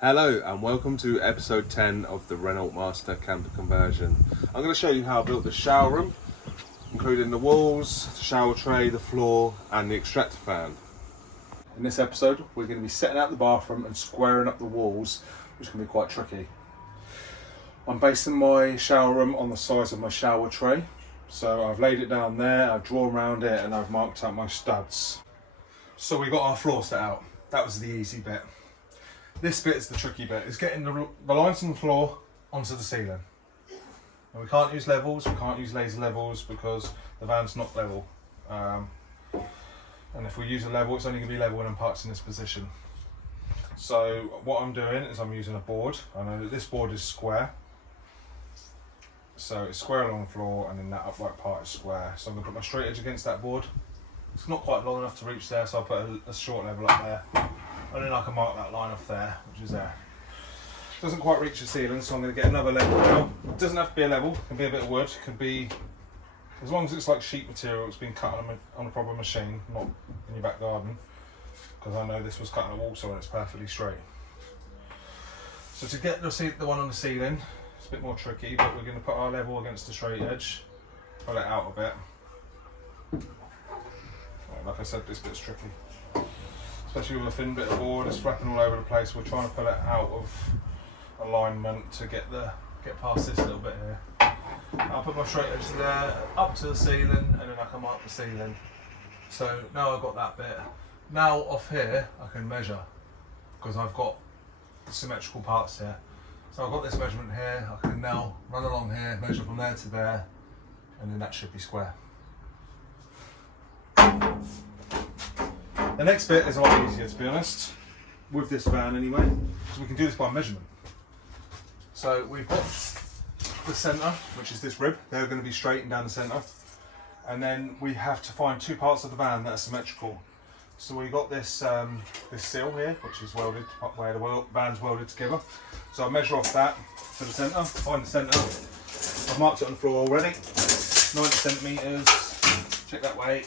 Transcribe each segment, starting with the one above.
Hello and welcome to episode 10 of the Renault Master Camper Conversion. I'm going to show you how I built the shower room, including the walls, the shower tray, the floor and the extractor fan. In this episode we're going to be setting out the bathroom and squaring up the walls, which can be quite tricky. I'm basing my shower room on the size of my shower tray. So I've laid it down there, I've drawn around it and I've marked out my studs. So we got our floor set out. That was the easy bit. This bit is the tricky bit, is getting the lines from the floor onto the ceiling. And we can't use levels, we can't use laser levels because the van's not level. And if we use a level, it's only going to be level when parts in this position. So what I'm doing is I'm using a board. I know that this board is square. So it's square along the floor and then that upright part is square. So I'm going to put my straight edge against that board. It's not quite long enough to reach there, so I'll put a short level up there. And then I can mark that line off there, which is there. Doesn't quite reach the ceiling, so I'm going to get another level now. It doesn't have to be a level, it can be a bit of wood, it can be, as long as it's like sheet material, it's been cut on a proper machine, not in your back garden. Because I know this was cut on a wall saw and it's perfectly straight. So to get the one on the ceiling, it's a bit more tricky, but we're going to put our level against the straight edge, pull it out a bit. Like I said, this bit's tricky. Especially with a thin bit of board, it's flapping all over the place. We're trying to pull it out of alignment to get past this little bit here. I'll put my straight edge there, up to the ceiling, and then I can mark the ceiling. So now I've got that bit. Now off here, I can measure, because I've got symmetrical parts here. So I've got this measurement here, I can now run along here, measure from there to there, and then that should be square. The next bit is a lot easier, to be honest, with this van anyway, because we can do this by measurement. So we've got the centre, which is this rib, they're going to be straight and down the centre, and then we have to find two parts of the van that are symmetrical. So we've got this this seal here, which is welded, where the van's welded together. So I measure off that to the centre, find the centre. I've marked it on the floor already, 90 centimetres, check that way,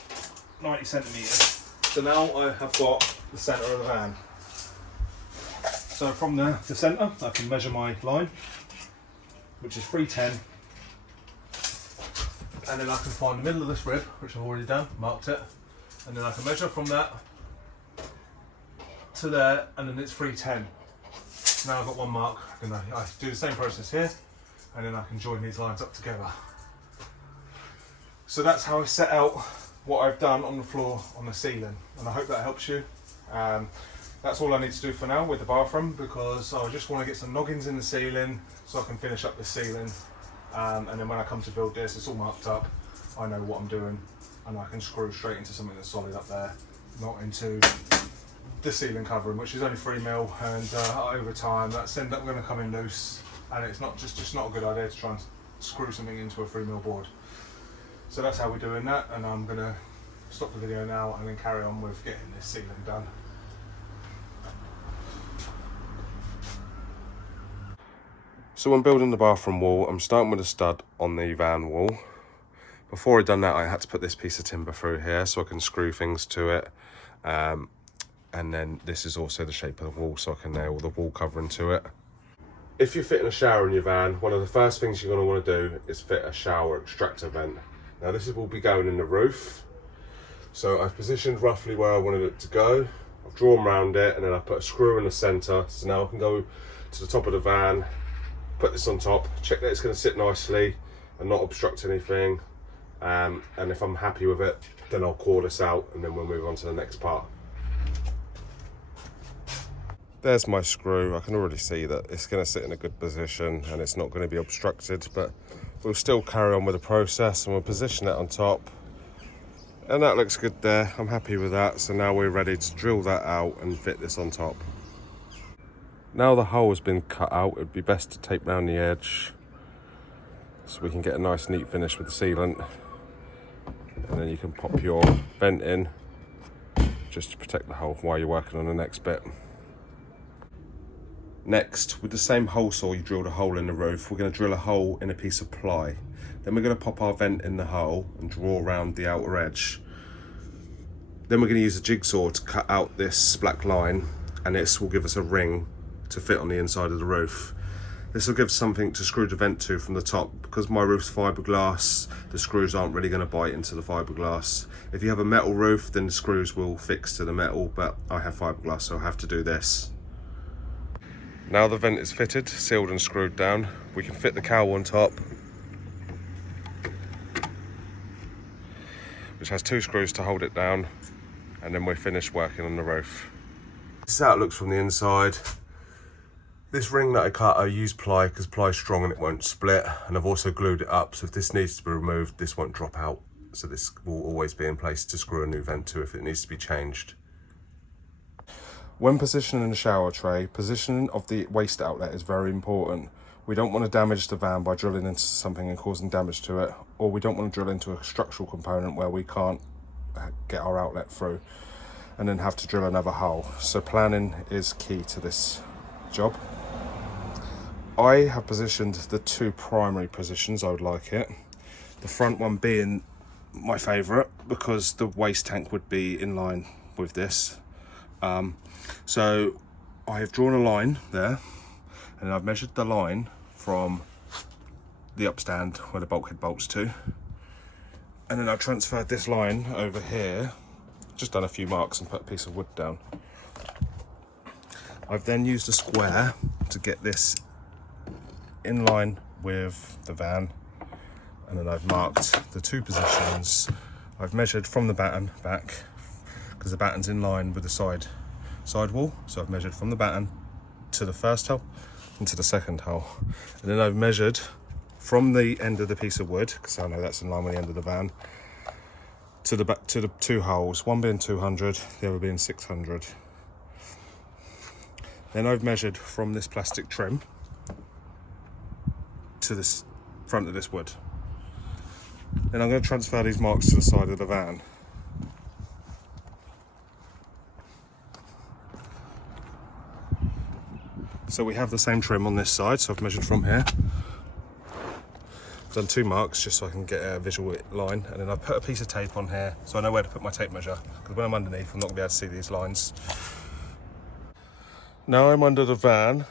90 centimetres. So now I have got the centre of the van. So from the centre, I can measure my line, which is 310. And then I can find the middle of this rib, which I've already done, marked it. And then I can measure from that to there, and then it's 310. Now I've got one mark. I do the same process here, and then I can join these lines up together. So that's how I set out what I've done on the floor on the ceiling, and I hope that helps you. That's all I need to do for now with the bathroom, because I just want to get some noggins in the ceiling so I can finish up the ceiling, and then when I come to build this, it's all marked up, I know what I'm doing, and I can screw straight into something that's solid up there, not into the ceiling covering, which is only 3mm, and over time that's end up going to come in loose, and it's just not a good idea to try and screw something into a 3mm board. So that's how we're doing that, and I'm going to stop the video now and then carry on with getting this ceiling done. So when building the bathroom wall, I'm starting with a stud on the van wall. Before I'd done that, I had to put this piece of timber through here so I can screw things to it. And then this is also the shape of the wall, so I can nail the wall covering to it. If you're fitting a shower in your van, one of the first things you're going to want to do is fit a shower extractor vent. Now this will be going in the roof. So I've positioned roughly where I wanted it to go. I've drawn around it, and then I put a screw in the centre. So now I can go to the top of the van, put this on top, check that it's going to sit nicely and not obstruct anything. And if I'm happy with it, then I'll core this out and then we'll move on to the next part. There's my screw. I can already see that it's going to sit in a good position and it's not going to be obstructed, but we'll still carry on with the process and we'll position it on top. And that looks good there. I'm happy with that. So now we're ready to drill that out and fit this on top. Now the hole has been cut out, it'd be best to tape down the edge so we can get a nice neat finish with the sealant. And then you can pop your vent in just to protect the hole while you're working on the next bit. Next, with the same hole saw you drilled a hole in the roof, we're going to drill a hole in a piece of ply. Then we're going to pop our vent in the hole and draw around the outer edge. Then we're going to use a jigsaw to cut out this black line, and this will give us a ring to fit on the inside of the roof. This will give something to screw the vent to from the top. Because my roof's fiberglass, the screws aren't really going to bite into the fiberglass. If you have a metal roof, then the screws will fix to the metal, but I have fiberglass, so I have to do this. Now the vent is fitted, sealed and screwed down, we can fit the cowl on top, which has 2 screws to hold it down, and then we're finished working on the roof. This is how it looks from the inside. This ring that I cut, I use ply because ply is strong and it won't split, and I've also glued it up, so if this needs to be removed, this won't drop out. So this will always be in place to screw a new vent to if it needs to be changed. When positioning the shower tray, positioning of the waste outlet is very important. We don't want to damage the van by drilling into something and causing damage to it, or we don't want to drill into a structural component where we can't get our outlet through and then have to drill another hole. So planning is key to this job. I have positioned the 2 primary positions I would like it. The front one being my favourite because the waste tank would be in line with this. So I have drawn a line there, and I've measured the line from the upstand where the bulkhead bolts to, and then I transferred this line over here, just done a few marks and put a piece of wood down. I've then used a square to get this in line with the van, and then I've marked the 2 positions. I've measured from the batten back because the batten's in line with the side wall, so I've measured from the batten to the first hole and to the second hole, and then I've measured from the end of the piece of wood, because I know that's in line with the end of the van, to the 2 holes, one being 200, the other being 600. Then I've measured from this plastic trim to this front of this wood. Then I'm going to transfer these marks to the side of the van. So we have the same trim on this side, so I've measured from here. I've done 2 marks just so I can get a visual line, and then I put a piece of tape on here so I know where to put my tape measure, because when I'm underneath I'm not going to be able to see these lines. Now I'm under the van.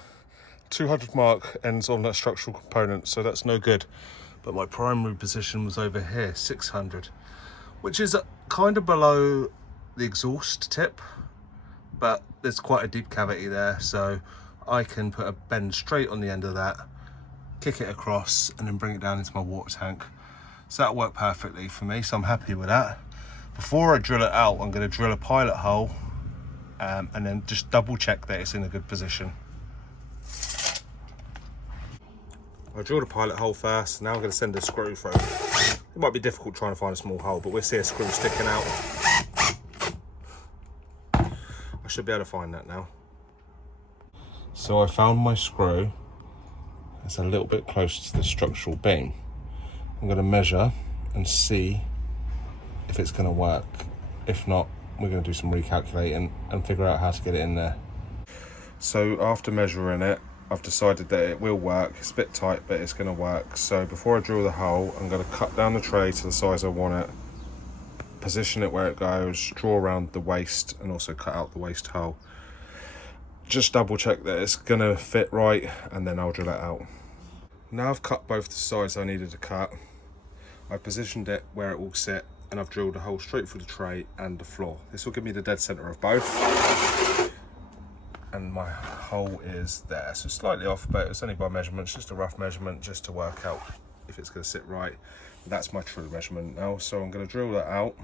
200 mark ends on that structural component, so that's no good. But my primary position was over here, 600, which is kind of below the exhaust tip, but there's quite a deep cavity there, so I can put a bend straight on the end of that, kick it across, and then bring it down into my water tank. So that worked perfectly for me, so I'm happy with that. Before I drill it out, I'm going to drill a pilot hole and then just double check that it's in a good position. I drilled a pilot hole first, now I'm going to send a screw through. It might be difficult trying to find a small hole, but we'll see a screw sticking out. I should be able to find that now. So I found my screw. It's a little bit close to the structural beam. I'm going to measure and see if it's going to work. If not, we're going to do some recalculating and figure out how to get it in there. So after measuring it, I've decided that it will work. It's a bit tight, but it's going to work. So before I drill the hole, I'm going to cut down the tray to the size I want it, position it where it goes, draw around the waste, and also cut out the waste hole. Just double check that it's going to fit right, and then I'll drill it out. Now I've cut both the sides I needed to cut. I've positioned it where it will sit, and I've drilled a hole straight through the tray and the floor. This will give me the dead center of both. And my hole is there, so slightly off, but it's only by measurements, just a rough measurement, just to work out if it's going to sit right. That's my true measurement now, so I'm going to drill that out,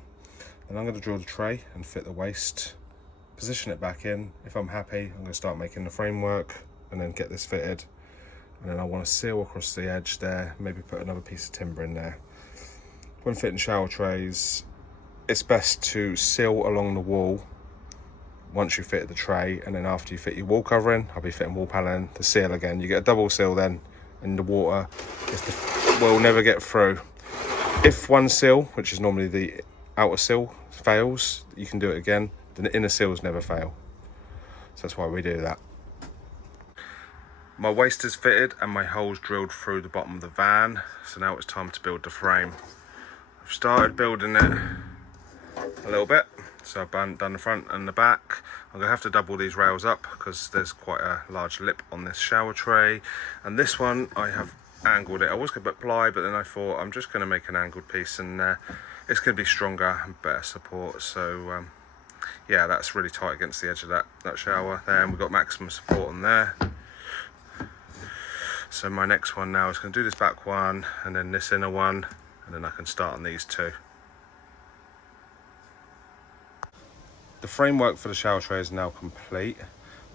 and I'm going to drill the tray and fit the waste, position it back in. If I'm happy, I'm going to start making the framework and then get this fitted, and then I want to seal across the edge there, maybe put another piece of timber in there. When fitting shower trays, it's best to seal along the wall once you fitted the tray, and then after you fit your wall covering, I'll be fitting wall paneling, the seal again. You get a double seal then, and the water will never get through. If one seal, which is normally the outer seal, fails, you can do it again. The inner seals never fail. So that's why we do that. My waste is fitted and my holes drilled through the bottom of the van. So now it's time to build the frame. I've started building it a little bit. So I've done the front and the back. I'm going to have to double these rails up because there's quite a large lip on this shower tray. And this one, I have angled it. I was going to put ply, but then I thought I'm just going to make an angled piece, and it's going to be stronger and better support. So yeah, that's really tight against the edge of that shower there, and we've got maximum support on there. So my next one now is going to do this back one and then this inner one, and then I can start on these two. The framework for the shower tray is now complete.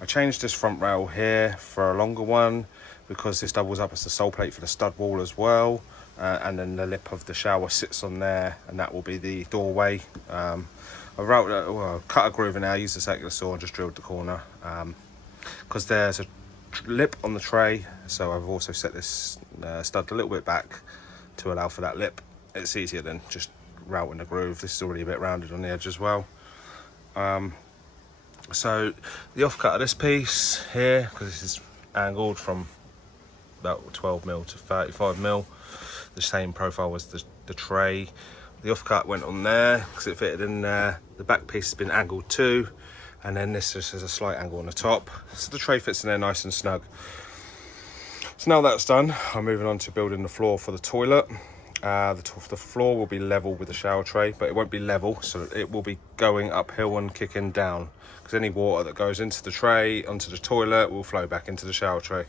I changed this front rail here for a longer one because this doubles up as the sole plate for the stud wall as well, and then the lip of the shower sits on there, and that will be the doorway. I've cut a groove in there, used the circular saw and just drilled the corner because there's a lip on the tray, so I've also set this stud a little bit back to allow for that lip. It's easier than just routing the groove. This is already a bit rounded on the edge as well. So the offcut of this piece here, because this is angled from about 12mm to 35mm, the same profile as the tray. The offcut went on there because it fitted in there. The back piece has been angled too, and then this just has a slight angle on the top, so the tray fits in there nice and snug. So now that's done, I'm moving on to building the floor for the toilet. The floor will be level with the shower tray, but it won't be level, so it will be going uphill and kicking down, because any water that goes into the tray, onto the toilet, will flow back into the shower tray.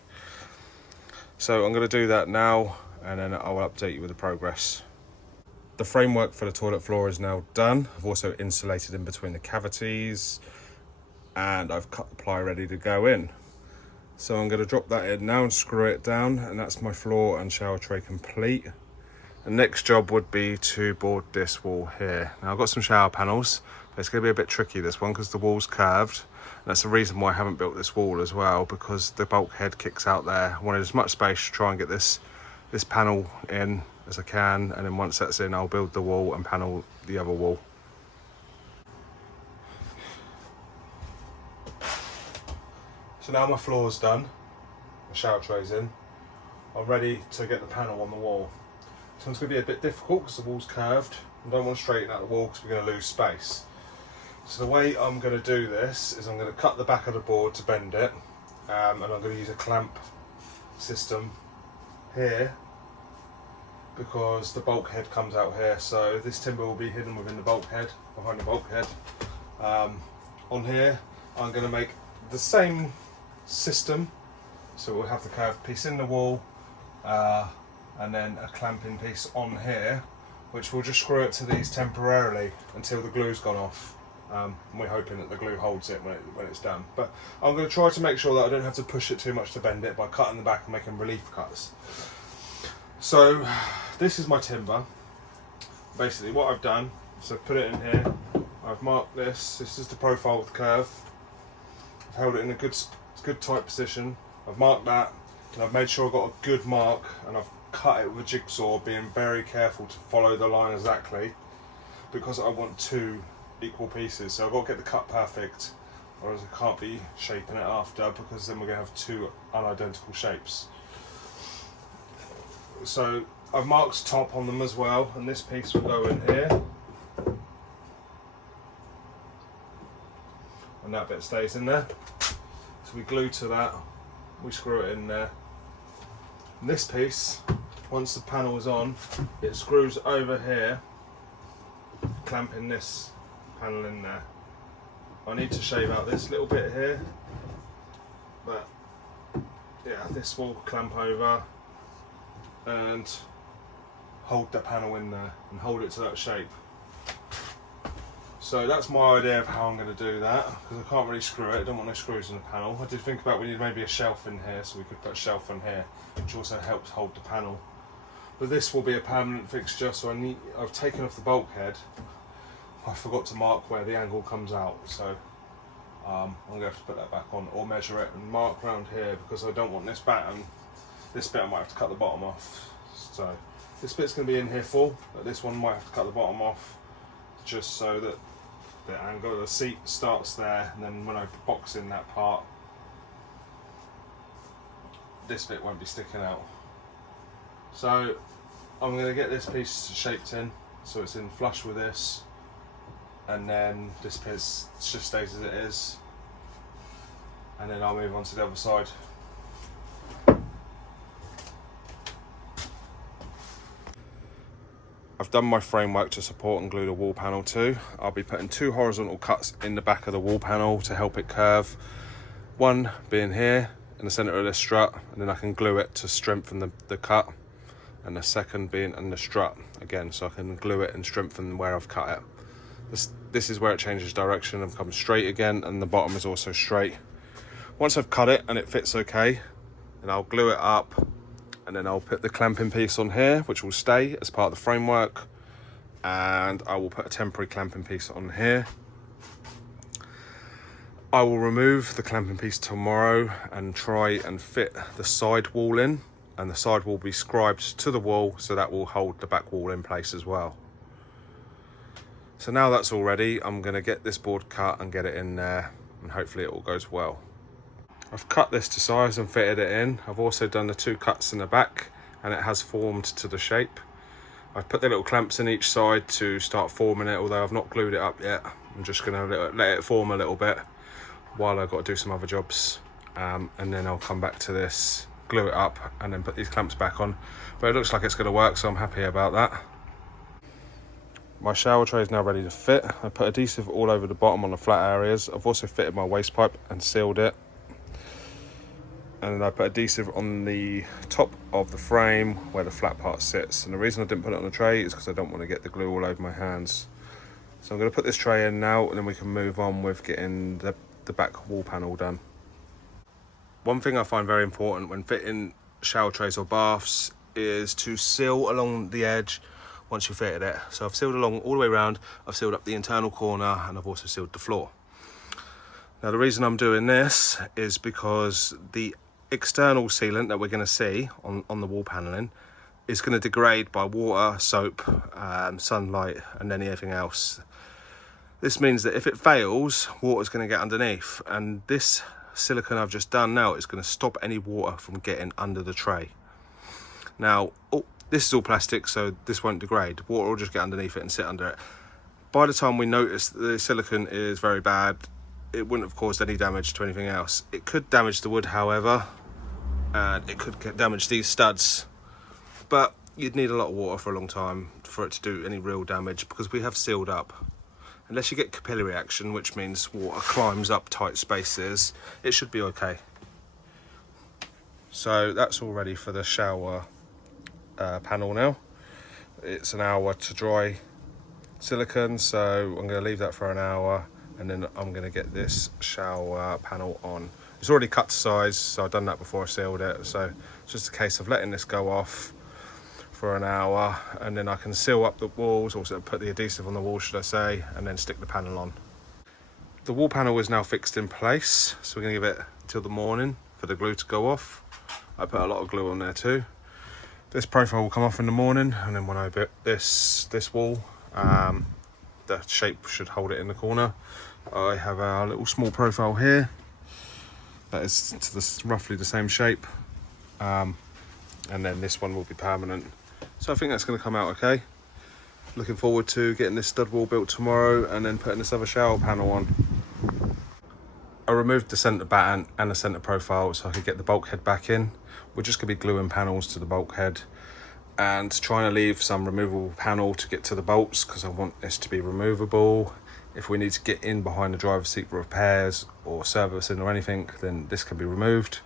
So I'm going to do that now, and then I will update you with the progress. The framework for the toilet floor is now done. I've also insulated in between the cavities, and I've cut the ply ready to go in. So I'm going to drop that in now and screw it down, and that's my floor and shower tray complete. The next job would be to board this wall here. Now I've got some shower panels, but it's going to be a bit tricky this one because the wall's curved. And that's the reason why I haven't built this wall as well, because the bulkhead kicks out there. I wanted as much space to try and get this panel in as I can, and then once that's in, I'll build the wall and panel the other wall. So now my floor's done, the shower tray's in, I'm ready to get the panel on the wall. This one's going to be a bit difficult because the wall's curved. I don't want to straighten out the wall because we're going to lose space. So the way I'm going to do this is I'm going to cut the back of the board to bend it, and I'm going to use a clamp system here because the bulkhead comes out here, so this timber will be hidden within the bulkhead, behind the bulkhead. On here I'm going to make the same system, so we'll have the curved piece in the wall, and then a clamping piece on here, which we'll just screw it to these temporarily until the glue's gone off. And we're hoping that the glue holds it when it's done. But I'm going to try to make sure that I don't have to push it too much to bend it by cutting the back and making relief cuts. So this is my timber. Basically what I've done is I've put it in here, I've marked this is the profile with the curve. I've held it in a good tight position. I've marked that, and I've made sure I've got a good mark, and I've cut it with a jigsaw, being very careful to follow the line exactly, because I want two equal pieces. So I've got to get the cut perfect, or else I can't be shaping it after, because then we're going to have two unidentical shapes. So I've marked top on them as well, and this piece will go in here, and that bit stays in there. So we glue to that, we screw it in there. And this piece, once the panel is on, it screws over here, clamping this panel in there. I need to shave out this little bit here, but yeah, this will clamp over and hold the panel in there and hold it to that shape. So that's my idea of how I'm going to do that, because I can't really screw it, I don't want no screws in the panel. I did think about we need maybe a shelf in here, so we could put a shelf in here, which also helps hold the panel. But this will be a permanent fixture, so I've taken off the bulkhead. I forgot to mark where the angle comes out, so I'm going to have to put that back on, or measure it and mark around here, because I don't want this batten. This bit I might have to cut the bottom off. So this bit's going to be in here full, but this one might have to cut the bottom off, just so that the angle of the seat starts there, and then when I box in that part, this bit won't be sticking out. So I'm going to get this piece shaped in, so it's in flush with this, and then this piece just stays as it is, and then I'll move on to the other side. I've done my framework to support and glue the wall panel too. I'll be putting 2 horizontal cuts in the back of the wall panel to help it curve. One being here in the centre of the strut, and then I can glue it to strengthen the cut. And the second being in the strut again, so I can glue it and strengthen where I've cut it. This is where it changes direction and comes straight again, and the bottom is also straight. Once I've cut it and it fits okay, then I'll glue it up, and then I'll put the clamping piece on here, which will stay as part of the framework, and I will put a temporary clamping piece on here. I will remove the clamping piece tomorrow and try and fit the side wall in, and the side wall will be scribed to the wall, so that will hold the back wall in place as well. So now that's all ready, I'm going to get this board cut and get it in there, and hopefully it all goes well. I've cut this to size and fitted it in. I've also done the 2 cuts in the back, and it has formed to the shape. I've put the little clamps in each side to start forming it, although I've not glued it up yet. I'm just going to let it form a little bit while I've got to do some other jobs, and then I'll come back to this, glue it up, and then put these clamps back on. But it looks like it's going to work, so I'm happy about that. My shower tray is now ready to fit. I put adhesive all over the bottom on the flat areas. I've also fitted my waste pipe and sealed it. And then I put adhesive on the top of the frame where the flat part sits. And the reason I didn't put it on the tray is because I don't want to get the glue all over my hands. So I'm going to put this tray in now, and then we can move on with getting the back wall panel done. One thing I find very important when fitting shower trays or baths is to seal along the edge once you've fitted it. So I've sealed along all the way around, I've sealed up the internal corner, and I've also sealed the floor. Now the reason I'm doing this is because the external sealant that we're going to see on the wall paneling is going to degrade by water, soap, sunlight, and anything else. This means that if it fails, water's going to get underneath, and this silicone I've just done now is going to stop any water from getting under the tray. Now, this is all plastic, so this won't degrade. Water will just get underneath it and sit under it. By the time we notice that the silicone is very bad, it wouldn't have caused any damage to anything else. It could damage the wood, however, and it could damage these studs, but you'd need a lot of water for a long time for it to do any real damage, because we have sealed up. Unless you get capillary action, which means water climbs up tight spaces, it should be okay. So that's all ready for the shower panel now. It's an hour to dry silicone, so I'm going to leave that for an hour, and then I'm going to get this shower panel on. It's already cut to size, so I've done that before I sealed it, so it's just a case of letting this go off for an hour, and then I can seal up the walls, also put the adhesive on the wall, should I say, and then stick the panel on. The wall panel is now fixed in place, so we're going to give it till the morning for the glue to go off. I put a lot of glue on there too. This profile will come off in the morning, and then when I bit this wall, the shape should hold it in the corner. I have a little small profile here that is to roughly the same shape, and then this one will be permanent. So I think that's going to come out okay. Looking forward to getting this stud wall built tomorrow, and then putting this other shower panel on. I removed the centre batten and the centre profile so I could get the bulkhead back in. We're just going to be gluing panels to the bulkhead and trying to leave some removable panel to get to the bolts, because I want this to be removable. If we need to get in behind the driver's seat for repairs or servicing or anything, then this can be removed.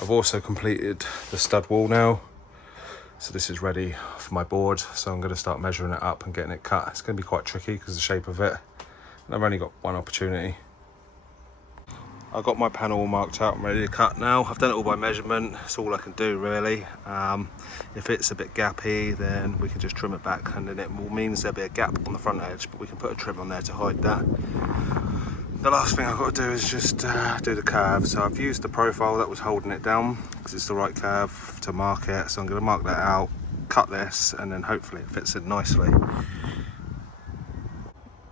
I've also completed the stud wall now, so this is ready for my board, so I'm going to start measuring it up and getting it cut. It's going to be quite tricky because of the shape of it, and I've only got one opportunity. I've got my panel all marked out and ready to cut now. I've done it all by measurement, it's all I can do really. If it's a bit gappy, then we can just trim it back, and then it will means there'll be a gap on the front edge, but we can put a trim on there to hide that. The last thing I've got to do is just do the curve. So I've used the profile that was holding it down because it's the right curve to mark it. So I'm going to mark that out, cut this, and then hopefully it fits in nicely.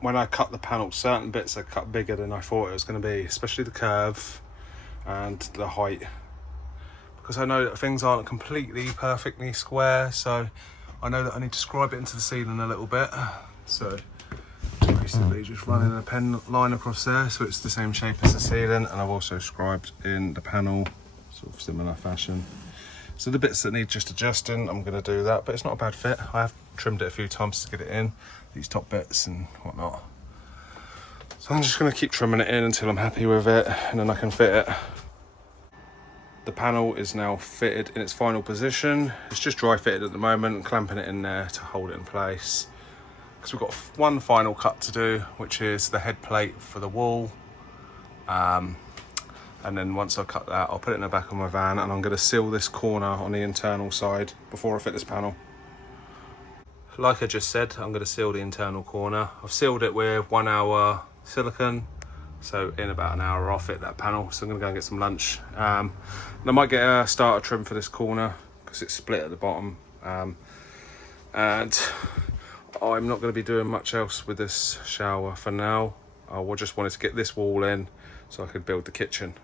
When I cut the panel, certain bits are cut bigger than I thought it was going to be, especially the curve and the height, because I know that things aren't completely perfectly square, so I know that I need to scribe it into the ceiling a little bit. So I basically just running a pen line across there so it's the same shape as the ceiling, and I've also scribed in the panel, sort of similar fashion. So the bits that need just adjusting, I'm going to do that, but it's not a bad fit. I have trimmed it a few times to get it in, these top bits and whatnot. So I'm just going to keep trimming it in until I'm happy with it, and then I can fit it. The panel is now fitted in its final position. It's just dry fitted at the moment, clamping it in there to hold it in place. Because we've got one final cut to do, which is the head plate for the wall. And then once I cut that, I'll put it in the back of my van, and I'm going to seal this corner on the internal side before I fit this panel. Like I just said, I'm going to seal the internal corner. I've sealed it with 1 hour silicone, so in about an hour I'll fit that panel. So I'm going to go and get some lunch. And I might get a starter trim for this corner because it's split at the bottom. And I'm not going to be doing much else with this shower for now. I just wanted to get this wall in so I could build the kitchen.